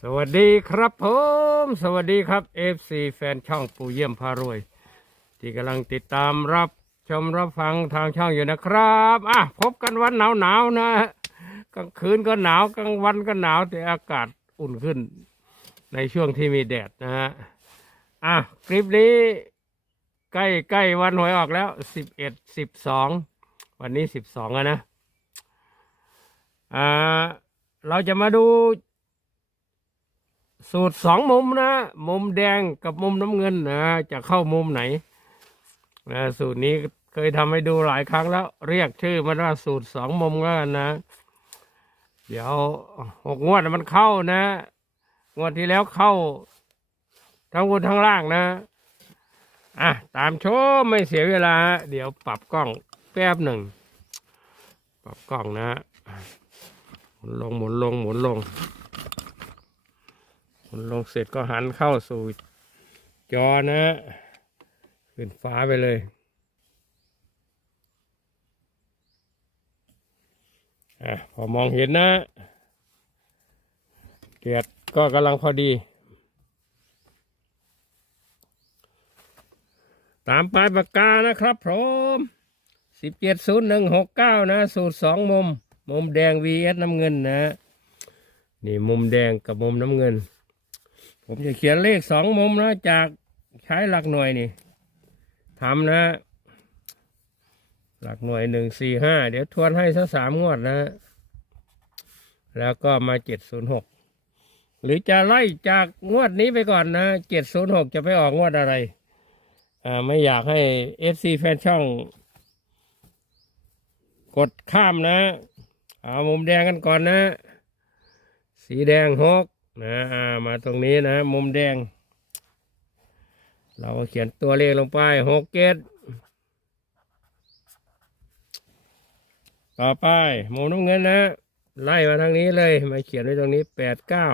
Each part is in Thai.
สวัสดีครับผม สวัสดีครับ FC แฟนช่องปูเยี่ยมพารวย ที่กำลังติดตามรับชมรับฟังทางช่องอยู่นะครับอะพบกันวันหนาวหนาวนะกลางคืนก็หนาวกลางวันก็หนาวแต่อากาศอุ่นขึ้น ในช่วงที่มีแดดนะฮะอะคลิปนี้ใกล้ใกล้วันหวยออกแล้วสิบเอ็ดสิบสองวันนี้สิบสองนะ อ่าเราจะมาดู สูตรสองมุมนะ มุมแดงกับมุมน้ำเงินนะจะเข้ามุมไหนนะสูตรนี้เคยทำให้ดูหลายครั้งแล้ว เรียกชื่อมันว่าสูตรสองมุมก็นะ เดี๋ยวหกงวดมันเข้านะงวดที่แล้วเข้า ทั้งบนทั้งล่างนะอะตามชมไม่เสียเวลา เดี๋ยวปรับกล้องแป๊บหนึ่ง ปรับกล้องนะ ลงหมุนลงหมุนลงหมุนลงเสร็จก็หันเข้าสู่จอนะขึ้นฟ้าไปเลย อะ พอมองเห็นนะเกียดก็กำลังพอดี ตามปลายปากกานะครับผมสิบเจ็ดศูนย์หนึ่งหกเก้านะ สูตรสองมุม มุมแดง vs น้ำเงินนะนี่มุมแดงกับมุมน้ำเงิน ผมจะเขียนเลขสองมุมนะจากใช้หลักหน่วยนี่ทำนะ หลักหน่วยหนึ่งสี่ห้าเดี๋ยวทวนให้สักสามงวดนะ แล้วก็มาเจ็ดศูนย์หกหรือจะไล่จากงวดนี้ไปก่อนนะเจ็ดศูนย์หกจะไปออกงวดอะไร อ่าไม่อยากให้ FC แฟนช่อง กดข้ามนะ เอามุมแดงกันก่อนนะ สีแดงหกนะามาตรงนี้นะ มุมแดง เราเขียนตัวเลขลงไปหกเกตต่อไปมุมน้ำเงินนะ ไล่มาทางนี้เลย มาเขียนไว้ตรงนี้แปดเก้า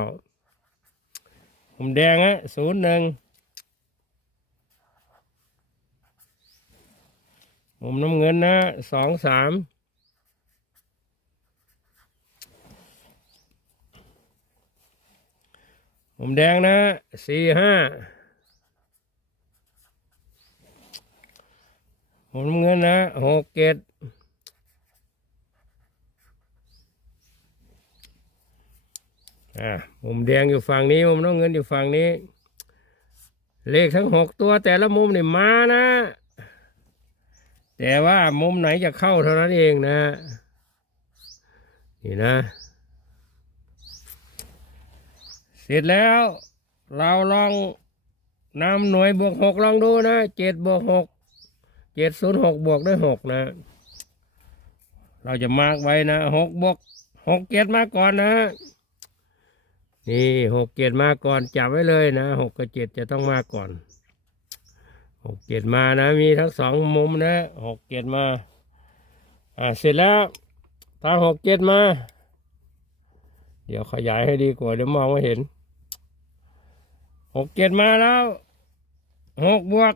มุมแดงฮะศูนย์หนึ่งมุมน้ำเงินนะสองสาม มุมแดงนะสี่ห้ามุมเงินนะหกเจ็ดอ่ามุมแดงอยู่ฝั่งนี้มุมน้ำเงินอยู่ฝั่งนี้ เลขทั้งหกตัวแต่ละมุมนี่มานะ แต่ว่ามุมไหนจะเข้าเท่านั้นเองนะ นี่นะ เส ร็จแล้วเราลองนำหน่วยบวกหกลองดูนะเจ็ดบวกหกเจ็ดศูนย์หกบวกด้วยหกนะ เราจะมาร์กไว้นะหกบวกหกเจ็ดมาก่อนนะ นี่หกเจ็ดมาก่อนจับไว้เลยนะหกกับเจ็ดจะต้องมาก่อนหกเจ็ดมานะ มีทั้งสองมุมนะหกเจ็ดมา อ่าเสร็จแล้วถ้าหกเจ็ดมา เดี๋ยวขยายให้ดีกว่าเดี๋ยวมองไม่เห็น หกเจ็ดมาแล้วหกบวก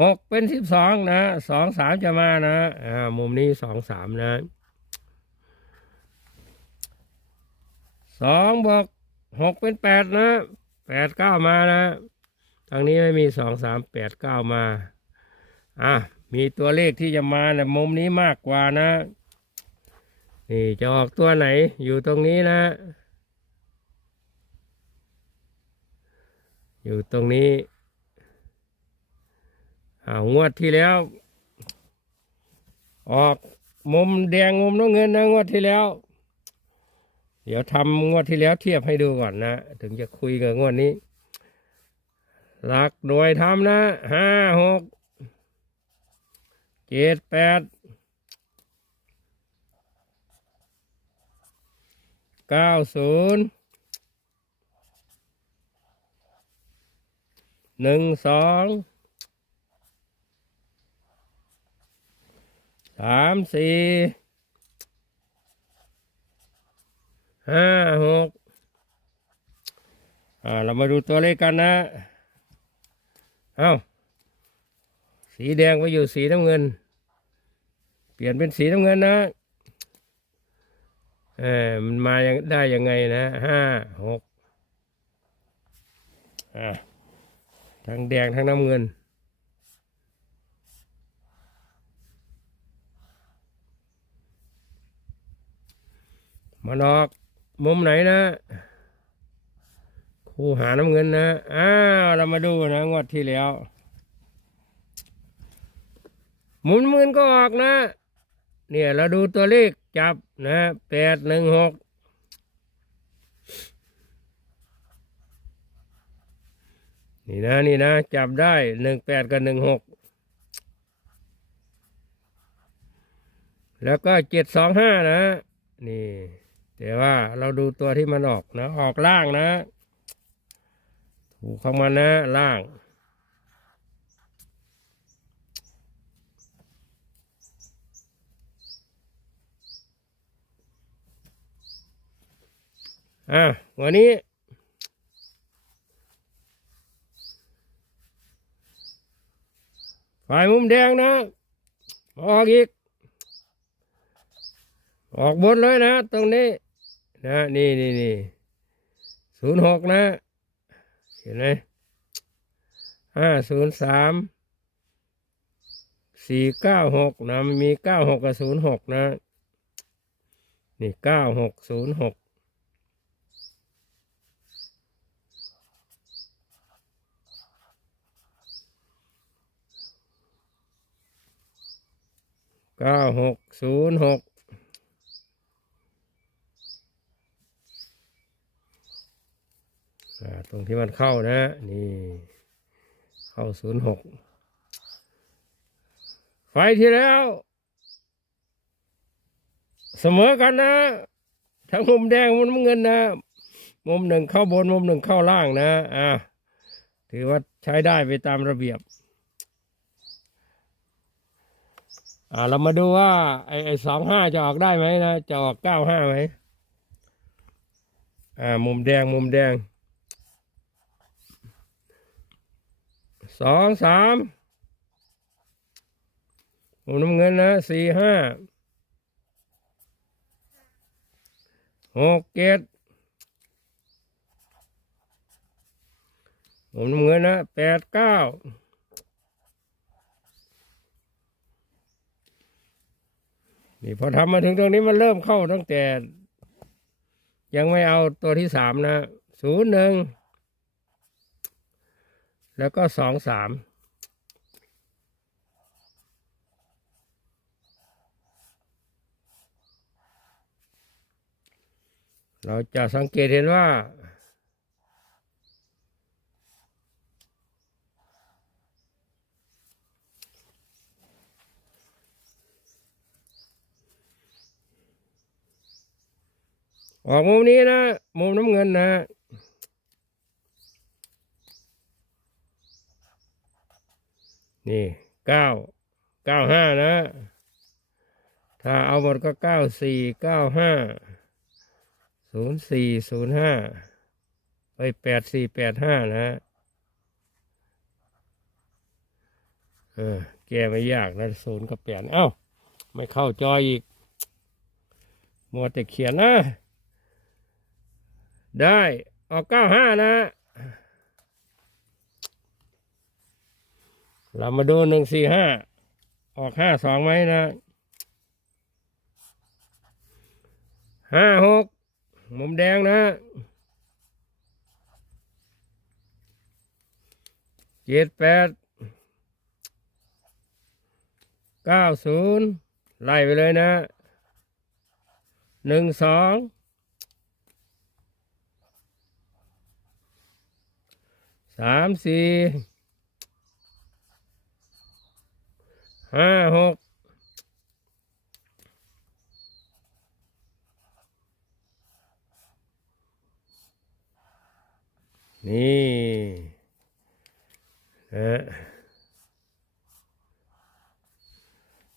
หกเป็นสิบสองนะสองสามจะมานะอ่ามุมนี้สองสามนะสองบวกหกเป็นแปดนะแปดเก้ามานะทางนี้ไม่มีสองสามแปดเก้ามาอะมีตัวเลขที่จะมานะมุมนี้มากกว่านะ นี่จะออกตัวไหนอยู่ตรงนี้นะ อยู่ตรงนี้อ่างวดที่แล้ว ออกมุมแดงมุมน้ำเงินนะงวดที่แล้ว เดี๋ยวทำงวดที่แล้วเทียบให้ดูก่อนนะ ถึงจะคุยกับงวดนี้ หลักหน่วยทำนะห้าหกเจ็ดแปดเก้าศูนย์ หนึ่งสองสามสี่ห้าหกอ่าเรามาดูตัวเลขกันนะเอาสีแดงไปอยู่สีน้ำเงิน เปลี่ยนเป็นสีน้ำเงินนะเออมันมายังได้ยังไงนะห้าหกอ่า ทั้งแดงทั้งน้ำเงินมันออกมุมไหนนะครูหาน้ำเงินนะ อ้าวเรามาดูนะงวดที่แล้ว หมุนมืนก็ออกนะ เนี่ยเราดูตัวเลขจับนะแปดหนึ่งหก นี่นะนี่นะ จับได้หนึ่งแปดกับหนึ่งหกแล้วก็เจ็ดสองห้านะ นี่ แต่ว่าเราดูตัวที่มันออกนะ ออกล่างนะ ถูกข้ามานะ ล่างอะวันนี้ ฝ่ายมุมแดงนะ ออกอีก ออกบนเลยนะ ตรงนี้ นะนี่นี่นี่ศูนย์หกนะ เห็นไหมห้าศูนย์สามสี่เก้าหกนะมันมีเก้าหกกับศูนย์หกนะ นี่เก้าหกศูนย์หก เก้าหกศูนย์หกตรงที่มันเข้านะ นี่ เข้าศูนย์หกไฟที่แล้ว เสมอกันนะ ทั้งมุมแดงมุมเงินนะ มุมหนึ่งเข้าบน มุมหนึ่งเข้าล่างนะ อ่าถือว่าใช้ได้ไปตามระเบียบ อ่า เรามาดูว่า ไอ้ไอ้สองห้าจะออกได้ไหมนะจะออกเก้าห้าไหมอ่า มุมแดงมุมแดงสองสามมุมน้ำเงินนะสี่ห้าหกเจ็ดมุมน้ำเงินนะแปดเก้า นี่พอทำมาถึงตรงนี้มันเริ่มเข้าตั้งแต่ ยังไม่เอาตัวที่สามนะศูนย์หนึ่งแล้วก็สองสามเราจะสังเกตเห็นว่า ออกมุมนี้นะ มุมน้ำเงินนะนี่เก้าเก้าห้านะ ถ้าเอาหมดก็เก้าสี่เก้าห้าศูนย์สี่ศูนย์ห้าไปแปดสี่แปดห้านะเออแกไม่ยากนะศูนย์กับแปดเอ้า ไม่เข้าจออีกมัวแต่เขียนนะ ได้ออกเก้าห้านะ เรามาดูหนึ่งสี่ห้าออกห้าสองไหมนะห้าหกมุมแดงนะเจ็ดแปดเก้าศูนย์ไล่ไปเลยนะหนึ่งสอง สามสี่ห้าหกนี่นะ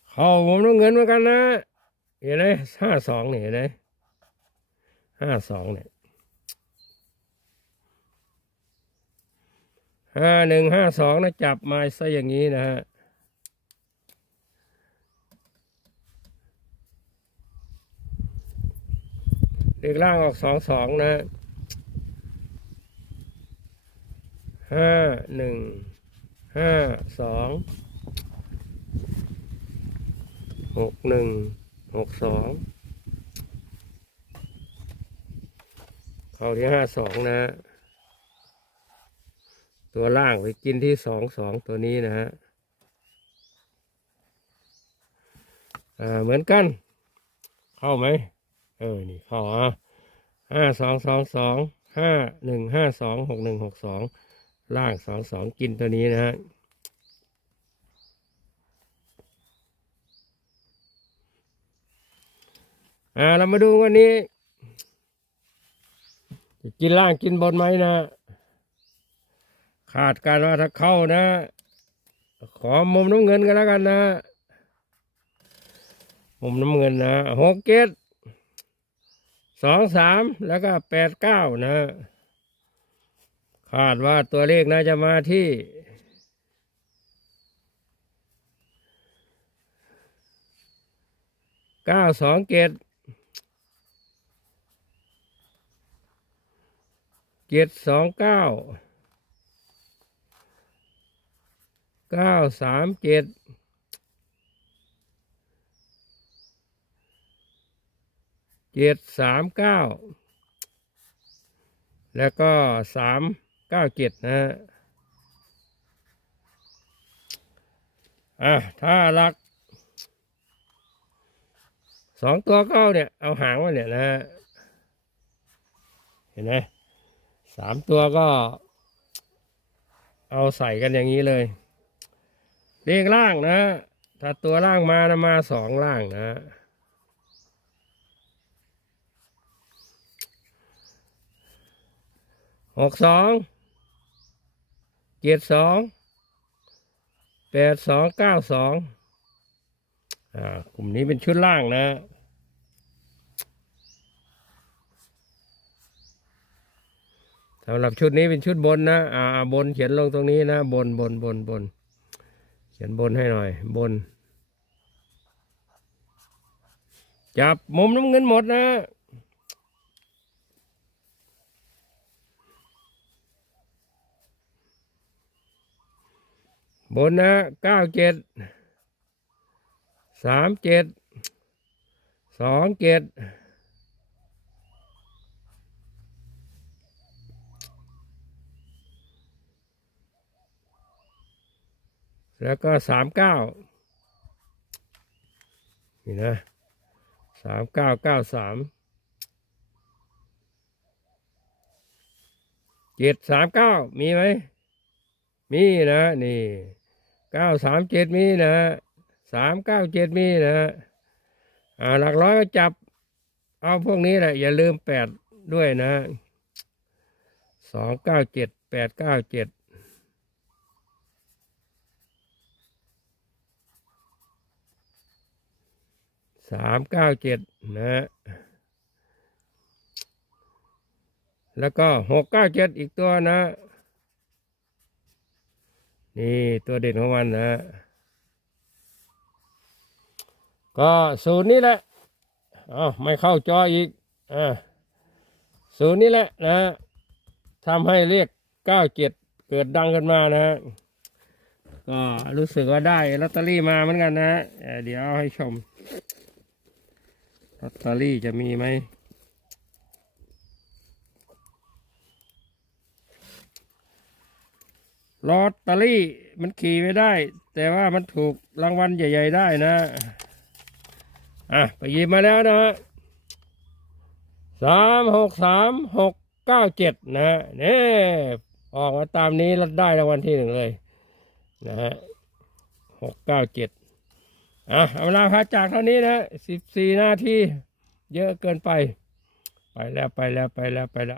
เข้าผมต้องเงินเหมือนกันนะ เห็นไหมห้าสองเนี่ยเห็นไหมห้าสองเนี่ย ห้าหนึ่งห้าสองนะจับมาซะอย่างนี้นะฮะเด็กล่างออกสองสองนะห้าหนึ่งห้าสองหกหนึ่งหกสองเข้าที่ห้าสองนะ ตัวล่างไปกินที่สองสองตัวนี้นะฮะอ่าเหมือนกัน เข้าไหมเออนี่เข้าอะห้าสองสองสองห้าหนึ่งห้าสองหกหนึ่งหกสองล่างสองสองกินตัวนี้นะฮะอ่าเรามาดูวันนี้ กินล่างกินบนไหมนะ ขาดการว่าถ้าเข้านะ ขอมุมน้ำเงินกันแล้วกันนะ มุมน้ำเงินนะหกเจ็ดสองสามแล้วก็แปดเก้านะคาดว่าตัวเลขน่าจะมาที่เก้าสองเจ็ดเจ็ดสองเก้า เก้าสามเจ็ดเจ็ดสามเก้าแล้วก็สามเก้าเจ็ดนะฮะอะถ้ารักสองตัวเก้าเนี่ย เอาหางมาเนี่ยนะฮะเห็นไหมสามตัวก็ เอาใส่กันอย่างนี้เลย เลขล่างนะ ถ้าตัวล่างมานะมาสองล่างนะ หกสอง เจ็ดสอง แปดสองเก้าสอง อ่า กลุ่มนี้เป็นชุดล่างนะสำหรับชุดนี้เป็นชุดบนนะ อ่าอ่าบนเขียนลงตรงนี้นะ บน บน บน บน เขียนบนให้หน่อย บน จับมุมน้ำเงินหมดนะบนนะเก้าเจ็ดสามเจ็ดสองเจ็ด แล้วก็สามเก้านี่นะสามเก้าเก้าสามเจ็ดสามเก้ามีไหมมีนะนี่เก้าสามเจ็ดมีนะสามเก้าเจ็ดมีนะอ่าหลักร้อยก็จับ เอาพวกนี้แหละ อย่าลืมแปดด้วยนะสองเก้าเจ็ดแปดเก้าเจ็ด สามเก้าเจ็ดนะแล้วก็หกเก้าเจ็ดอีกตัวนะ นี่ตัวเด่นของมันนะ ก็ศูนย์นี้แหละอ๋อไม่เข้าจออีกอ่าศูนย์นี้แหละนะทำให้เรียกเก้าเจ็ดเกิดดังขึ้นมานะฮะก็รู้สึกว่าได้ลอตเตอรี่มาเหมือนกันนะเเดี๋ยวให้ชม ตเตอรี่จะมีไหมลอตเตอรี่มันขี่ไม่ได้ แต่ว่ามันถูกรางวัลใหญ่ ๆ ได้นะ อะ ไปยิบมาแล้วนะฮะสามหกสามหกเก้าเจ็ดนะฮะเนี่ยออกมาตามนี้เราได้รางวัลที่หนึ่งเลย นะฮะหกเก้าเจ็ด อะเอาเวลาพักจากเท่านี้นะสิบสี่นาที เยอะเกินไป ไปแล้วไปแล้วไปแล้วไปแล้ว